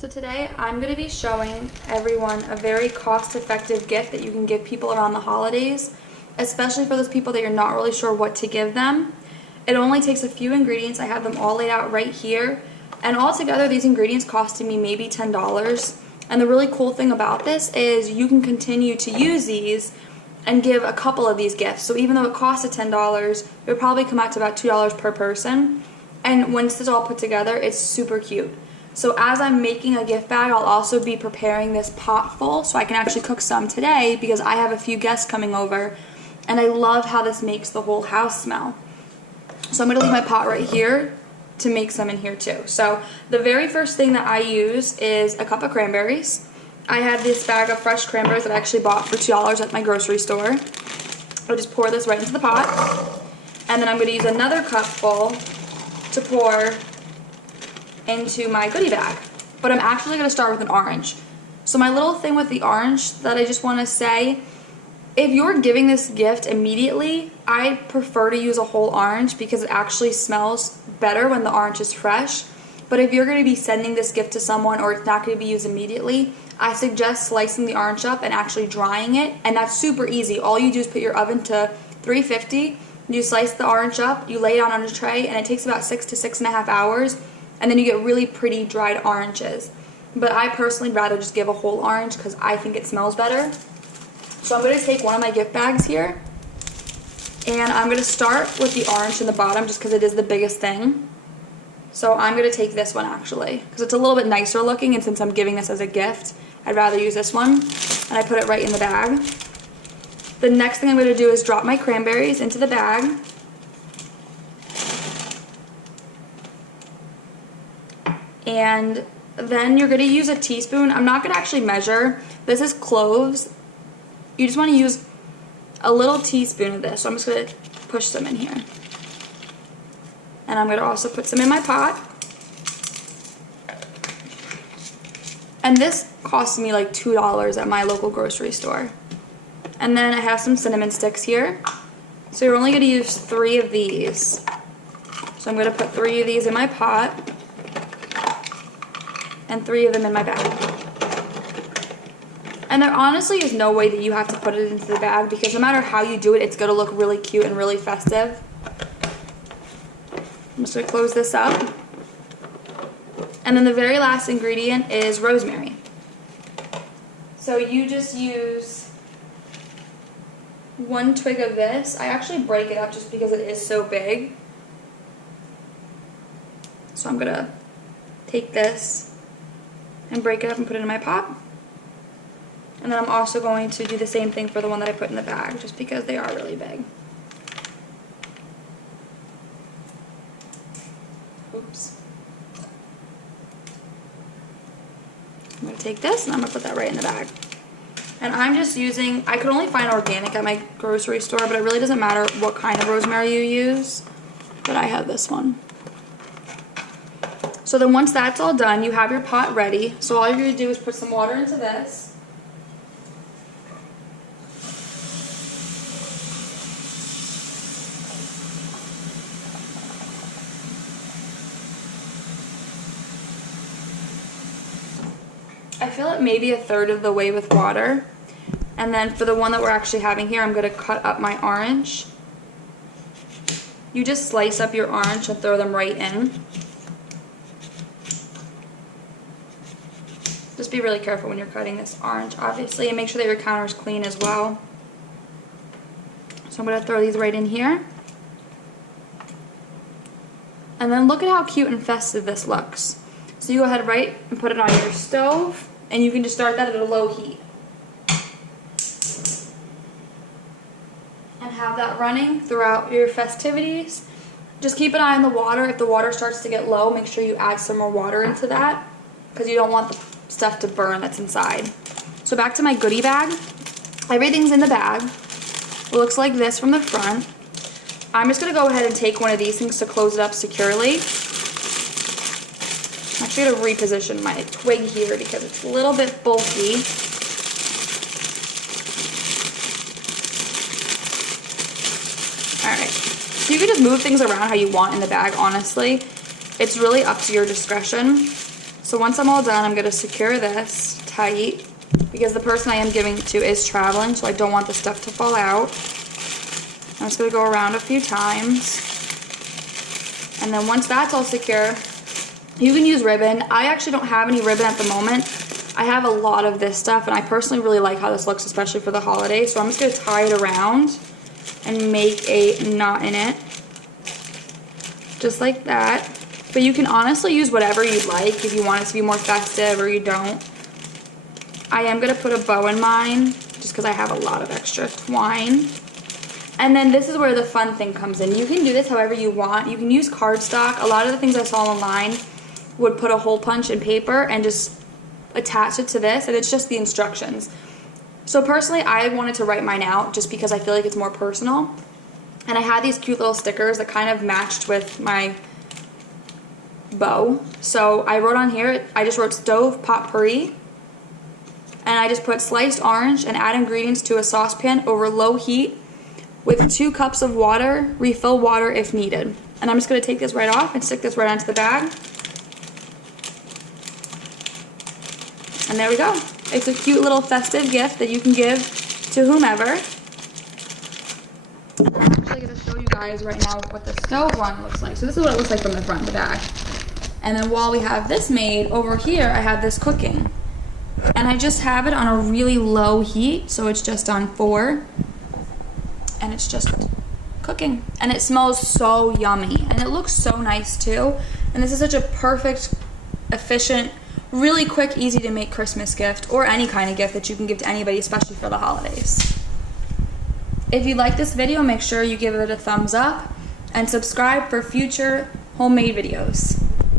So today I'm going to be showing everyone a very cost-effective gift that you can give people around the holidays, especially for those people that you're not really sure what to give them. It only takes a few ingredients. I have them all laid out right here, and altogether these ingredients costed me maybe $10. And the really cool thing about this is you can continue to use these and give a couple of these gifts. So even though it costed $10, it would probably come out to about $2 per person. And once it's all put together, it's super cute. So as I'm making a gift bag, I'll also be preparing this pot full so I can actually cook some today because I have a few guests coming over and I love how this makes the whole house smell. So I'm going to leave my pot right here to make some in here too. So the very first thing that I use is a cup of cranberries. I have this bag of fresh cranberries that I actually bought for $2 at my grocery store. I'll just pour this right into the pot. And then I'm going to use another cup full to pour into my goodie bag. But I'm actually going to start with an orange. So my little thing with the orange that I just want to say, if you're giving this gift immediately, I prefer to use a whole orange because it actually smells better when the orange is fresh. But if you're going to be sending this gift to someone or it's not going to be used immediately, I suggest slicing the orange up and actually drying it. And that's super easy. All you do is put your oven to 350, you slice the orange up, you lay it on a tray, and it takes about 6 to 6.5 hours. And then you get really pretty dried oranges. But I personally rather just give a whole orange because I think it smells better. So I'm going to take one of my gift bags here. And I'm going to start with the orange in the bottom just because it is the biggest thing. So I'm going to take this one actually because it's a little bit nicer looking, and since I'm giving this as a gift, I'd rather use this one. And I put it right in the bag. The next thing I'm going to do is drop my cranberries into the bag. And then you're going to use a teaspoon. I'm not going to actually measure. This is cloves. You just want to use a little teaspoon of this. So I'm just going to push some in here. And I'm going to also put some in my pot. And this cost me like $2 at my local grocery store. And then I have some cinnamon sticks here. So you're only going to use 3 of these. So I'm going to put 3 of these in my pot. And 3 of them in my bag. And there honestly is no way that you have to put it into the bag because no matter how you do it, it's going to look really cute and really festive. I'm just going to close this up. And then the very last ingredient is rosemary. So you just use 1 twig of this. I actually break it up just because it is so big. So I'm going to take this and break it up and put it in my pot. And then I'm also going to do the same thing for the one that I put in the bag, just because they are really big. Oops. I'm going to take this and I'm going to put that right in the bag. And I'm just using, I could only find organic at my grocery store, but it really doesn't matter what kind of rosemary you use. But I have this one. So then once that's all done, you have your pot ready. So all you're going to do is put some water into this. I fill it maybe 1/3 of the way with water. And then for the one that we're actually having here, I'm going to cut up my orange. You just slice up your orange and throw them right in. Just be really careful when you're cutting this orange, obviously, and make sure that your counter is clean as well. So I'm going to throw these right in here. And then look at how cute and festive this looks. So you go ahead right and put it on your stove, and you can just start that at a low heat. And have that running throughout your festivities. Just keep an eye on the water. If the water starts to get low, make sure you add some more water into that because you don't want the stuff to burn that's inside. So back to my goodie bag. Everything's in the bag. It looks like this from the front. I'm just going to go ahead and take one of these things to close it up securely. I'm actually going to reposition my twig here because it's a little bit bulky. Alright, so you can just move things around how you want in the bag, honestly. It's really up to your discretion. So once I'm all done, I'm going to secure this tight because the person I am giving it to is traveling, so I don't want the stuff to fall out. I'm just going to go around a few times. And then once that's all secure, you can use ribbon. I actually don't have any ribbon at the moment. I have a lot of this stuff, and I personally really like how this looks, especially for the holidays. So I'm just going to tie it around and make a knot in it. Just like that. But you can honestly use whatever you'd like if you want it to be more festive or you don't. I am going to put a bow in mine just because I have a lot of extra twine. And then this is where the fun thing comes in. You can do this however you want. You can use cardstock. A lot of the things I saw online would put a hole punch in paper and just attach it to this, and it's just the instructions. So personally, I wanted to write mine out just because I feel like it's more personal. And I had these cute little stickers that kind of matched with my bow. So I wrote on here, I just wrote stove potpourri, and I just put sliced orange and add ingredients to a saucepan over low heat with 2 cups of water, refill water if needed. And I'm just going to take this right off and stick this right onto the bag. And there we go. It's a cute little festive gift that you can give to whomever. And I'm actually going to show you guys right now what the stove one looks like. So this is what it looks like from the front of the bag. And then while we have this made, over here I have this cooking. And I just have it on a really low heat, so it's just on 4. And it's just cooking. And it smells so yummy. And it looks so nice too. And this is such a perfect, efficient, really quick, easy to make Christmas gift, or any kind of gift that you can give to anybody, especially for the holidays. If you like this video, make sure you give it a thumbs up and subscribe for future homemade videos.